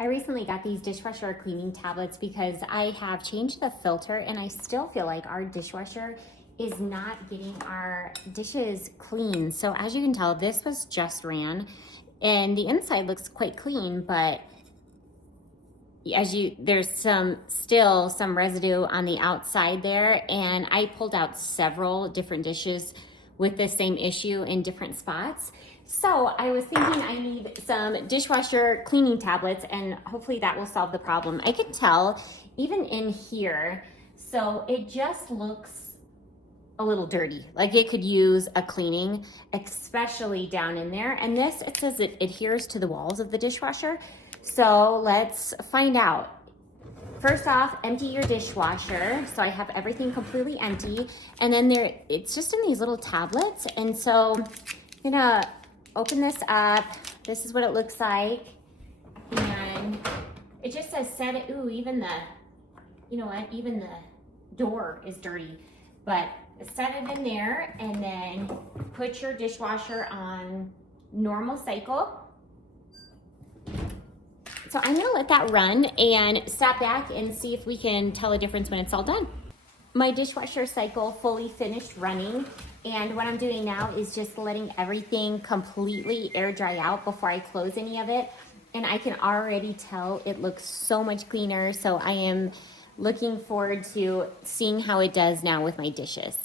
I recently got these dishwasher cleaning tablets because I have changed the filter and I still feel like our dishwasher is not getting our dishes clean. So as you can tell, this was just ran and the inside looks quite clean, but there's still some residue on the outside there, and I pulled out several different dishes with the same issue in different spots. So I was thinking I need some dishwasher cleaning tablets, and hopefully that will solve the problem. I can tell even in here, so it just looks a little dirty, like it could use a cleaning, especially down in there. And this, it says it adheres to the walls of the dishwasher. So let's find out. First off, empty your dishwasher. So I have everything completely empty. And then it's just in these little tablets. And so I'm gonna open this up. This is what it looks like. And it just says set it, ooh, even even the door is dirty. But set it in there and then put your dishwasher on normal cycle. So I'm gonna let that run and stop back and see if we can tell a difference when it's all done. My dishwasher cycle fully finished running, and what I'm doing now is just letting everything completely air dry out before I close any of it. And I can already tell it looks so much cleaner, so I am looking forward to seeing how it does now with my dishes.